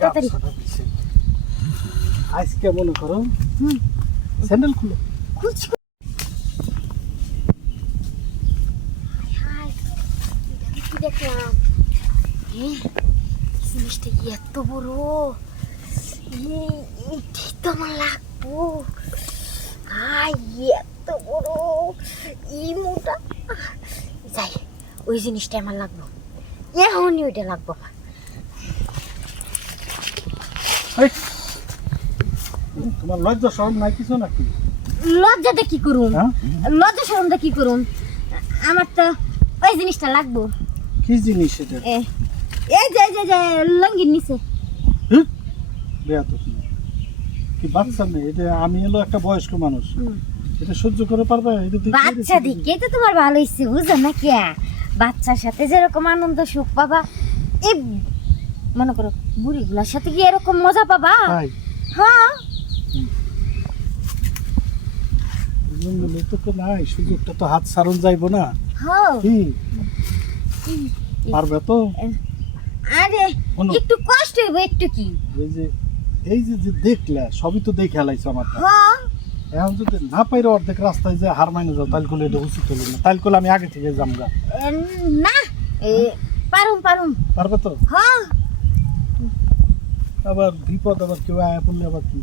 তাড়াতাড়ি আজকে মনে করো স্যান্ডেল খুলো খুলছি কি দেখলাম জিনিসটা এত বড় তো আমার লাগবো এত বড় মোটা যাই ওই জিনিসটা আমার লাগবো এখনই ওইটা লাগবো আমার তোমার লজ্জা শরম নাই কিছু নাকি লজ্জাটা কি করুন লজ্জা শরমটা কি করুন আমার তো ওই জিনিসটা লাগবো কি জিনিস এটা এই যে লঙ্গির নিচে বেয়া তো কি বাচ্চা নেই এটা আমি হলো একটা বয়স্ক মানুষ এটা সহ্য করে পারবে এটা বাচ্চা দিকে তো তোমার ভালো হইছে বুঝো না কি বাচ্চার সাথে যেরকম আনন্দ সুখ পাবা এই মনে করো বুড়িগুলার সাথে কি এরকম মজা পাবা হ্যাঁ তো নাই সুযোগটা তো হাত ছাড়ন যাইবো না হ্যাঁ পারবে তো আরে একটু কষ্ট হইব একটু কি এই যে দেখলা সবই তো দেখে আলাইছো আমার হ্যাঁ এখন যদি না পাইরে অর্ধেক রাস্তায় যে হার মাইনে যাও তাহলে করলে এটা উচিত হলো না তাহলে করলে আমি আগে থেকে যামগা না পারুম পারবে তো হ্যাঁ আবার বিপদ আবার কেউ আয়া পড়লে আবার কি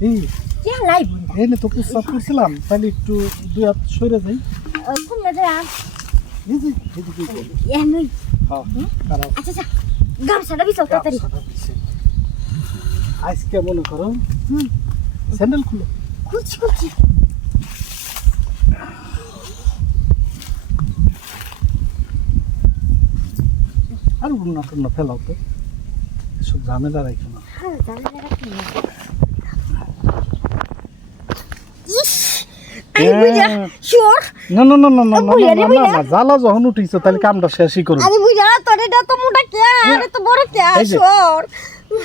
এই কে লাইব এই নে তো প্রস্তাব করছিলাম তাহলে একটু দুই হাত সরে যাই কোন মেয়ে এই যে এদিকে এমনি হ্যাঁ খারাপ আচ্ছা গামছাটা বিছাও তাড়াতাড়ি আজকে মনে করো স্যান্ডেল খুলো খুলছি আর উন্না ফেলাও তো সব ঝামেলা রাখো না জ্বালা যখন উঠিছো তাহলে কামটা শেষই করো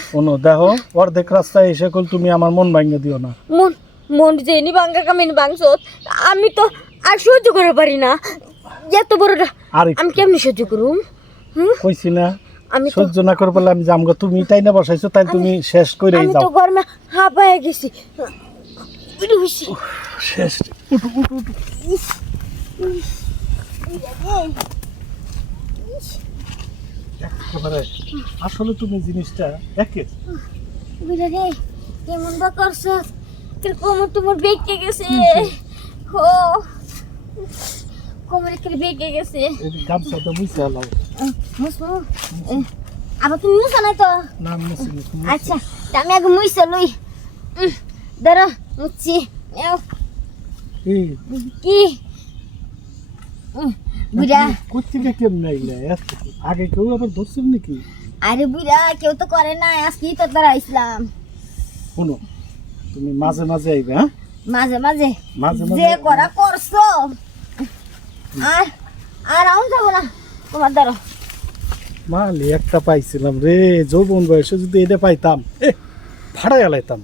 শোনো দেখো অর্ধেক রাস্তায় এসে কল তুমি আমার মন ভাঙিয়ে দিও না মন যেনি ভাঙা কামিন ভাঙছত আমি তো আর সহ্য করে পারি না এত বড়টা আমি কেমনি সহ্য করুম কইছি না আমি সহ্য না করে বলে আমি জামগা তুমি তাই না বসাইছো তাই তুমি শেষ করে যাও আমি তো গরমে হাঁপায়ে গেছি শেষ উঠু একেবারে আসলে তুমি জিনিসটা একে বুঝা রে কেমন বা করছো তোর কোমর তোমার বেঁকে গেছে ও কোমরে কি বেঁকে গেছে এই গামছাটা মুছে আলাও মুসমু আবার তুমি মুছা নাই তো না মুছি আচ্ছা আমি আগে মুছে লই দাঁড়া মুছি কি বুড়া কোথেকে কেমন আইলে আগে কেউ আবার ধরছেন নাকি আরে বুড়া কেউ তো করে না আজকেই তো দাঁড়াইছিলাম শোনো তুমি মাঝে মাঝে আইবে হ্যাঁ মাঝে যে করা করছো আর আউন যাবো না তোমার দ্বারা মালি একটা পাইছিলাম রে যৌবন বয়সে যদি এটা পাইতাম ফাড়াই আলাইতাম